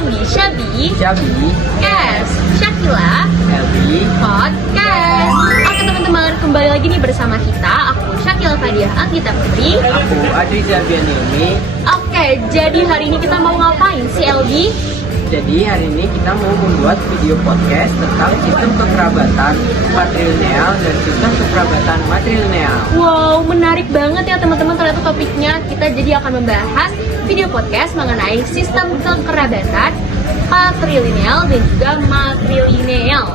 datang di Syabi Yes, Syakila Elvi, Podcast. Oke teman-teman, kembali lagi nih bersama kita. Aku Syakila Fadiah Anggita Putri. aku Adri Zabian Ilmi. Oke, jadi hari ini kita mau ngapain sih Elvi? Jadi hari ini kita mau membuat video podcast tentang sistem kekerabatan patrilineal dan sistem kekerabatan matrilineal. Wow, menarik banget ya teman-teman. Ternyata topiknya kita jadi akan membahas video podcast mengenai sistem kekerabatan patrilineal dan juga matrilineal.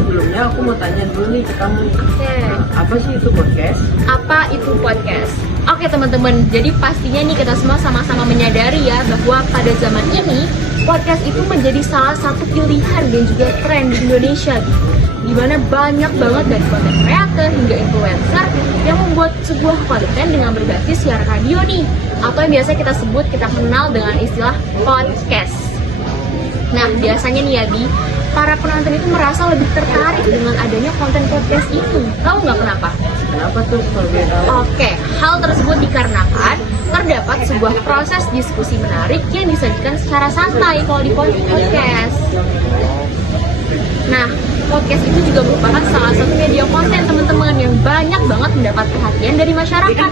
Sebelumnya aku mau tanya dulu nih ke kamu. Oke. Apa sih itu podcast? Apa itu podcast? Oke teman-teman, jadi pastinya nih kita semua sama-sama menyadari ya bahwa pada zaman ini podcast itu menjadi salah satu pilihan dan juga tren di Indonesia, di mana banyak banget dari konten kreator hingga influencer yang membuat sebuah konten dengan berbasis siaran radio nih, atau yang biasa kita kenal dengan istilah podcast. Nah, biasanya nih ya Bi, para penonton itu merasa lebih tertarik dengan adanya konten podcast ini. Tahu nggak kenapa? Kenapa tuh kalau boleh tahu? Oke, hal tersebut dikarenakan terdapat sebuah proses diskusi menarik yang disajikan secara santai kalau di podcast. Nah, podcast itu juga merupakan salah satu media konten teman-teman yang banyak banget mendapat perhatian dari masyarakat.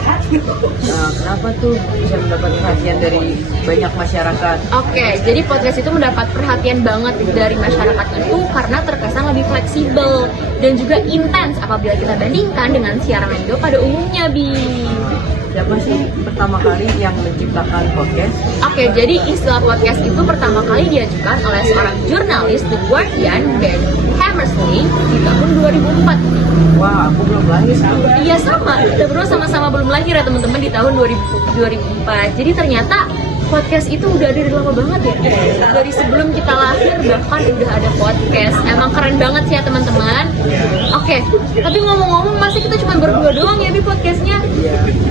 Nah, kenapa tuh bisa mendapat perhatian dari banyak masyarakat? Oke, jadi podcast itu mendapat perhatian banget dari masyarakat itu karena terkesan lebih fleksibel dan juga intens apabila kita bandingkan dengan siaran radio pada umumnya, Bi. Siapa sih pertama kali yang menciptakan podcast? Oke, jadi istilah podcast itu pertama kali diajukan oleh seorang jurnalis The Guardian, Ben Hammersley di tahun 2004. Wah, aku belum lahir sih. Iya sama, kita berdua sama-sama belum lahir ya teman-teman di tahun 2004. Jadi ternyata podcast itu udah ada dari lama banget ya. Dari sebelum kita lahir bahkan udah ada podcast. Emang keren banget sih ya teman-teman. Oke, tapi ngomong-ngomong masa kita cuma berdua doang ya di podcastnya?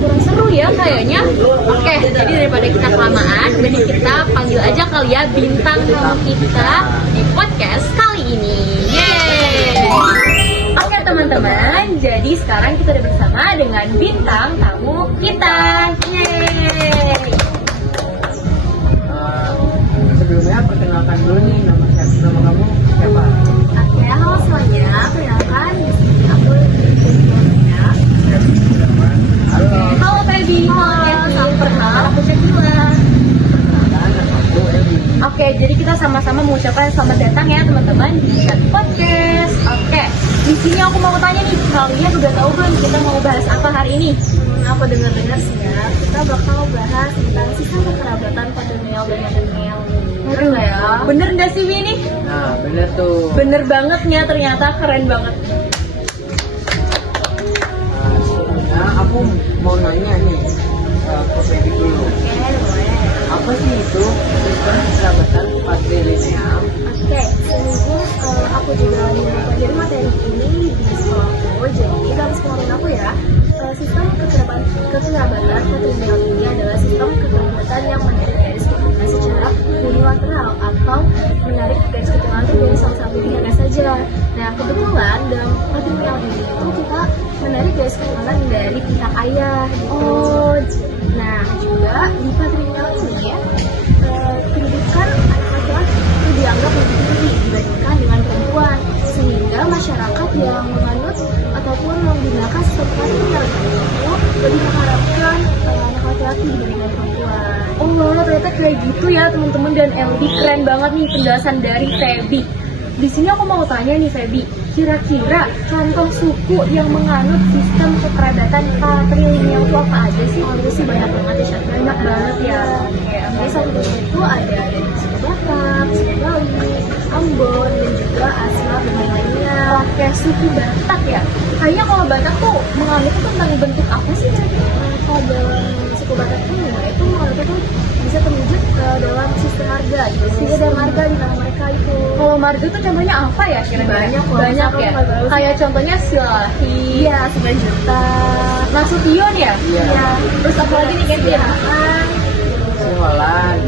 Kurang seru ya kayaknya. Oke, jadi daripada kita kelamaan, jadi kita panggil aja kali ya bintang tamu kita di podcast kali ini. Yeay! Oke teman-teman, jadi sekarang kita udah bersama dengan bintang tamu kita. Yeay! Sebelumnya perkenalkan dulu nih nama kamu siapa? Oke, halo semuanya, perkenalkan aku Syakila. Halo Baby, salam kenal, aku Syakila. Aku Elvi. Oke, jadi kita sama-sama mengucapkan selamat datang ya teman-teman di Syabi Podcast. Oke, di sini aku mau tanya nih, kalian udah tahu belum kita mau bahas apa hari ini? Aku dengar-dengar sih ya, kita bakal bahas tentang sistem kekerabatan patrilineal dan matrilineal. Bener nggak ya? Bener nggak sih Winnie? Nah, bener tuh. Bener banget ya, ternyata keren banget. Sebelumnya aku mau nanya nih ke Feby dulu. Apa sih itu sistem kekerabatan patrilineal? Oke, sehingga aku juga mempelajari materi ini di sekolahku. Jadi dalam sekolah aku ya, sistem kekerabatan patrilineal ini adalah sistem kekerabatan yang menarik garis keturunan secara unilateral atau menarik garis keturunan itu dari salah satu pihaknya saja. Nah, kebetulan dalam patrilineal ini itu kita menarik garis keturunan dari pihak ayah gitu. Nah, juga di patrilineal ini ya, kedudukan anak laki-laki itu dianggap lebih tinggi dibandingkan dengan perempuan, sehingga masyarakat yang menganut ataupun menggunakan sistem patrilineal itu lebih mengharapkan anak laki-laki dibandingkan perempuan. Oh, ternyata kayak gitu ya teman-teman, dan LB keren banget nih penjelasan dari Feby. Di sini aku mau tanya nih Feby, kira-kira contoh suku yang menganut sistem kekerabatan patrilineal itu apa aja sih? Oh, itu sih banyak banget ya, Syat. Banyak banget ya. Jadi satu itu ada dari suku Batak, suku Bali, Ambon, dan juga Asmat dan lain-lainnya. Oke, suku Batak ya. Kayaknya kalau Batak tuh menganut itu tentang bentuk apa sih? Kalau dalam suku Batak itu menganutnya tuh bisa terwujud dalam sistem marga gitu. Jadi ada marga di nama mereka itu. Kalau marga tuh contohnya apa ya kira-kira? Banyak, kalau Banyak misalkan ya. nggak tahu sih. Kayak contohnya Silahi, Iya, 9 juta. Nasution ya. Iya. Terus apa lagi nih Kevin? Kesejahteraan, Siwalan.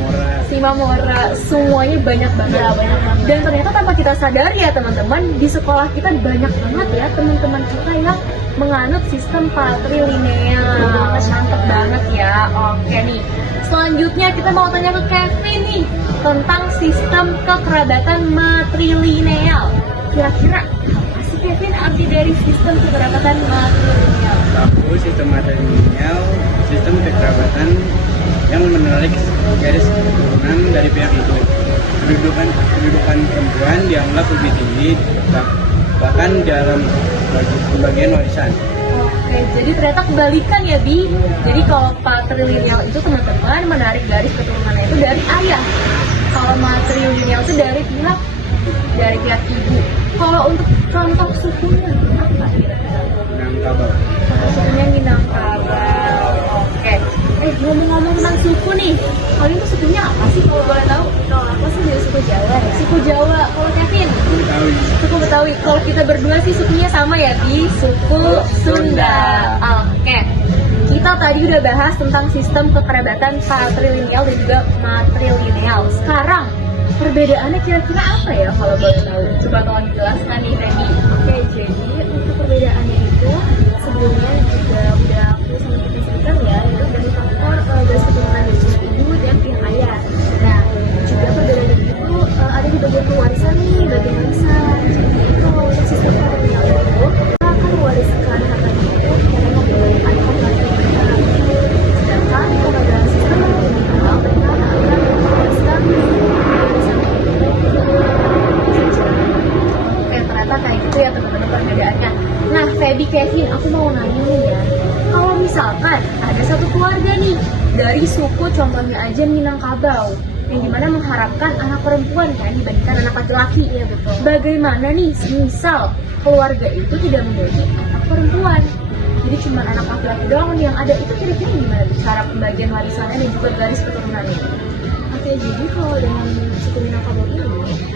Simamora, semuanya banyak banget. Ya, banyak banget. Dan ternyata tanpa kita sadari ya teman-teman, di sekolah kita banyak banget ya teman-teman kita yang menganut sistem patrilineal. Mantep banget ya. Oke nih, selanjutnya kita mau tanya ke Kevin nih tentang sistem kekerabatan matrilineal. Kira-kira apa sih Kevin arti dari sistem kekerabatan matrilineal? Aku sistem matrilineal, sistem kekerabatan yang menarik garis keturunan dari pihak ibu. Kedudukan perempuan dianggap lebih tinggi, bahkan dalam pembagian warisan. Oke, jadi ternyata kebalikan ya Bi. Jadi kalau patrilineal itu teman-teman menarik garis keturunannya itu dari ayah. Kalau matrilineal itu dari pihak ibu. Kalau untuk contoh sukunya apa kira-kira? Minangkabau. Contoh sukunya Minangkabau. Oke. Ngomong-ngomong tentang suku nih, kalian tuh sukunya apa sih kalau boleh tahu? Kalau aku sih dari suku Jawa ya. Suku Jawa. Kalau Kevin? Betawi. Suku Betawi. Kalau kita berdua sih sukunya sama ya, Bi. Suku Sunda. Oke. Kita tadi udah bahas tentang sistem kekerabatan patrilineal dan juga matrilineal. Sekarang perbedaannya kira-kira apa ya kalau boleh tahu? Coba tolong dijelaskan nih, Randy. Oke, jadi untuk perbedaannya itu sebelumnya juga udah aku sama kita sebutkan ya, itu dari faktor garis keturunan dari pihak ibu dan pihak ayah. Nah, juga perbedaan itu ada di bagian pewarisan nih, bagian warisan. Jadi kalau untuk sistem patrilineal itu kita akan mewariskan hartanya itu kepada mempunyai anak laki-laki mereka. Sedangkan kalau dalam sistem patrilineal mereka akan mewariskan warisan Oke, ternyata kayak gitu ya teman-teman perbedaannya. Nah, Feby, Kevin, aku mau nanya nih ya. Kalau misalkan ada satu keluarga nih dari suku contohnya aja Minangkabau yang dimana mengharapkan anak perempuan kan dibandingkan anak laki-laki. Iya, betul. Bagaimana nih misal keluarga itu tidak memiliki anak perempuan, jadi cuma anak laki-laki doang yang ada, itu kira-kira gimana cara pembagian warisannya dan juga garis keturunannya? Oke, jadi kalau dengan suku Minangkabau ini,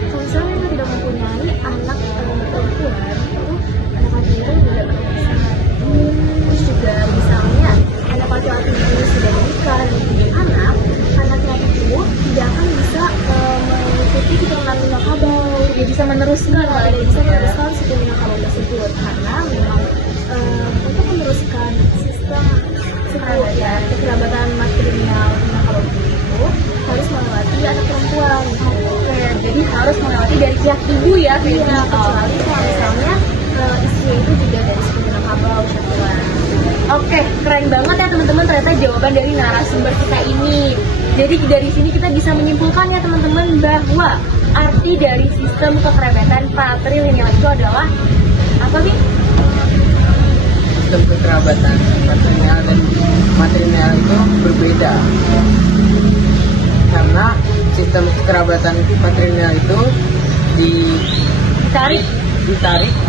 kalau misalnya memang tidak mempunyai anak perempuan, itu anak laki-laki tidak berwarisan. Terus juga misalnya anak laki-laki ini sudah menikah dan mempunyai anak, anaknya itu tidak akan bisa mengikuti keturunan Minangkabau. Dia bisa meneruskan Tidak lagi bisa ya. meneruskan suku Minangkabau tersebut karena memang untuk meneruskan sistem suku ya kekerabatan matrilineal Minangkabau itu harus melewati anak perempuan. Oke, jadi harus melewati dari pihak ibu ya, Feby. Iya, kecuali kalau misalnya istrinya itu juga dari suku Minangkabau, Syakila. Oke, keren banget ya teman-teman ternyata jawaban dari narasumber kita ini. Jadi dari sini kita bisa menyimpulkan ya teman-teman bahwa arti dari sistem kekerabatan patrilineal itu adalah apa sih? Sistem kekerabatan patrilineal dan matrilineal itu berbeda. Karena sistem kekerabatan patrilineal itu ditarik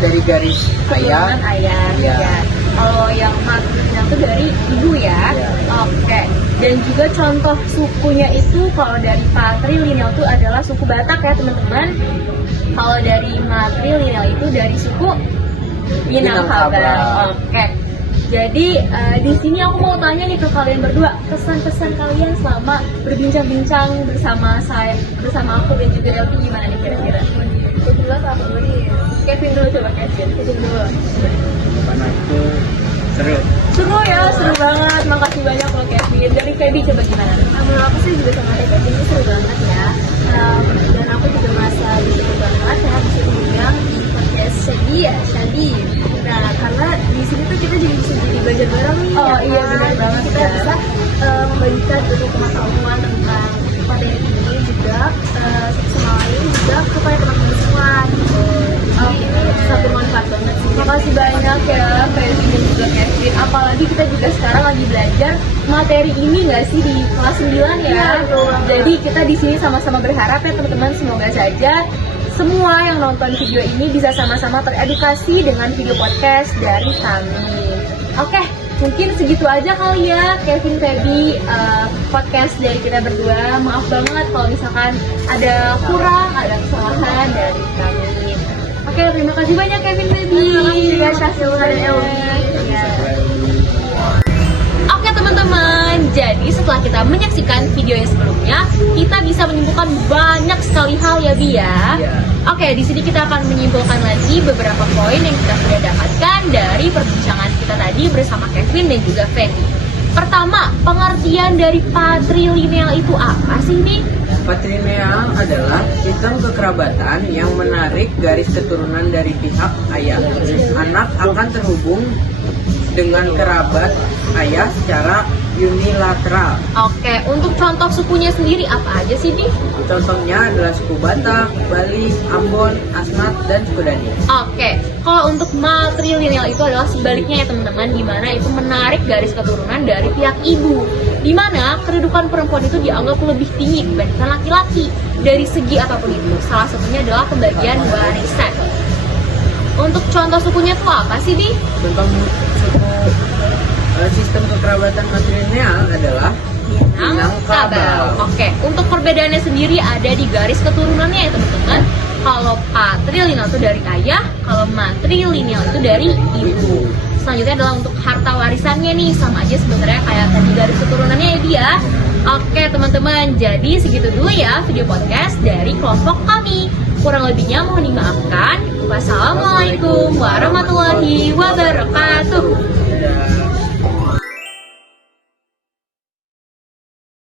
dari garis ayah. Keturunan ayah. Iya. Ya. Kalau yang matrilineal itu dari ibu ya. Iya. Oke. Dan juga contoh sukunya itu kalau dari patrilineal itu adalah suku Batak ya teman-teman. Kalau dari matrilineal itu dari suku Minangkabau. Minangkabau. Oke. Jadi di sini aku mau tanya nih ke kalian berdua, kesan-kesan kalian selama berbincang-bincang bersama aku dan juga Elvi gimana nih kira-kira? Itu dulu apa dulu nih? Kevin dulu, coba Kevin. Itu dulu. Depan aku seru. Seru ya, seru banget. Makasih banyak loh Kevin. Dari Feby coba gimana? Menurut aku sih juga sama kayak ini seru banget ya. Dan aku juga merasa bersyukur banget ya bisa diundang di podcast Shadi. Nah, karena di sini tuh kita jadi bisa jadi belajar bareng nih. Oh, ya iya, kan? benar banget, Kita ya. bisa membagikan ilmu pengetahuan tentang materi ini juga satu sama lain juga kepada teman-teman semua gitu. Jadi ini satu manfaat banget sih. Makasih banyak ya Feby dan juga Kevin. Apalagi kita juga sekarang lagi belajar materi ini nggak sih di kelas 9 ya. Iya, betul. Jadi kita di sini sama-sama berharap ya teman-teman, semoga saja semua yang nonton video ini bisa sama-sama teredukasi dengan video podcast dari kami. Oke, mungkin segitu aja kali ya Kevin, Feby, podcast dari kita berdua. Maaf banget kalau misalkan ada kurang, ada kesalahan dari kami. Oke, terima kasih banyak Kevin, Feby. Juga Syahila dan Elwi. Oke teman-teman, Jadi setelah kita menyaksikan video yang sebelumnya, kita bisa menyimpulkan banyak sekali hal ya Bi ya. Iya. Oke, di sini kita akan menyimpulkan lagi beberapa poin yang kita sudah dapatkan dari perbincangan kita tadi bersama Kevin dan juga Fendi. Pertama, pengertian dari patrilineal itu apa sih nih? Patrilineal adalah sistem kekerabatan yang menarik garis keturunan dari pihak ayah. Anak akan terhubung dengan kerabat ayah secara unilateral. Oke, untuk contoh sukunya sendiri apa aja sih nih? Contohnya adalah suku Batak, Bali, Ambon, Asmat, dan suku Dani. Oke, kalau untuk matrilineal itu adalah sebaliknya ya teman-teman, di mana itu menarik garis keturunan dari pihak ibu, di mana kedudukan perempuan itu dianggap lebih tinggi dibandingkan laki-laki dari segi apapun itu. Salah satunya adalah pembagian warisan. Untuk contoh sukunya tuh apa sih, Di? Contoh sistem kekerabatan matrilineal adalah Minangkabau. Oke, untuk perbedaannya sendiri ada di garis keturunannya ya teman-teman. Kalau patrilineal itu dari ayah, kalau matrilineal itu dari ibu. Selanjutnya adalah untuk harta warisannya nih, sama aja sebenarnya kayak tadi garis keturunannya ya dia. Oke teman-teman, jadi segitu dulu ya video podcast dari kelompok kami. Kurang lebihnya mohon dimaafkan. Wassalamualaikum warahmatullahi wabarakatuh.